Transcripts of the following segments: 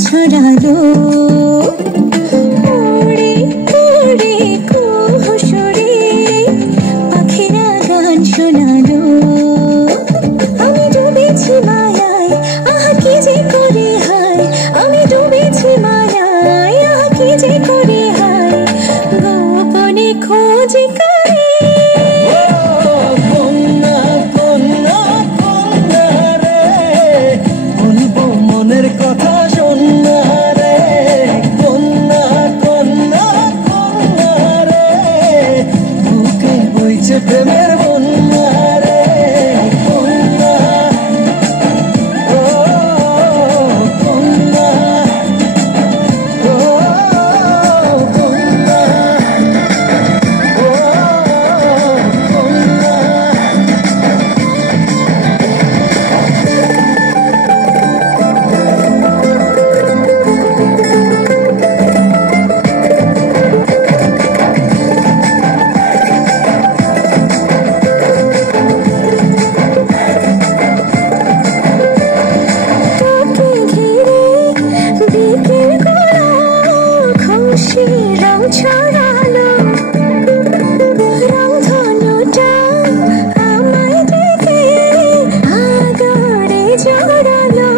ছড়ালো উড়ে উড়ে কুহুসুরে পাখিরা গান শোনালো আমি ডুবেছি মায়ায় আহা কি যে করি হায় আমি ডুবেছি মায়ায় আহা কি যে করি হায় গোপনে খোঁজ করে প্রেমের বন্যা রে বন্যা ও বন্যা ও বন্যা ও বন্যা রং ছড়ালো রংধনুটা আমায় দেখে আদরে জড়ালো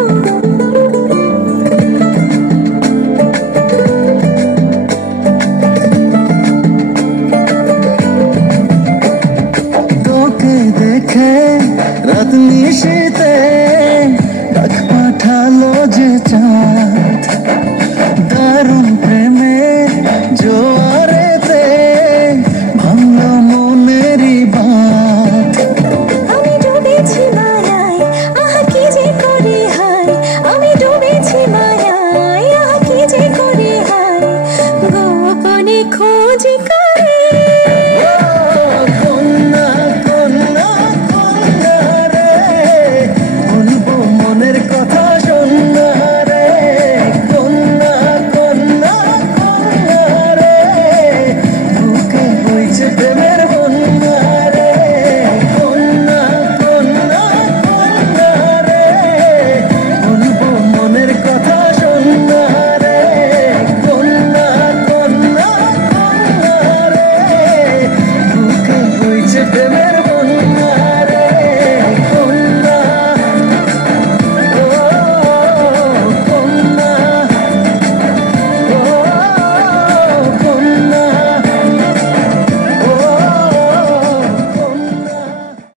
তোকে দেখে রাত নিশীতে ডাক পাঠালো যে চাঁদ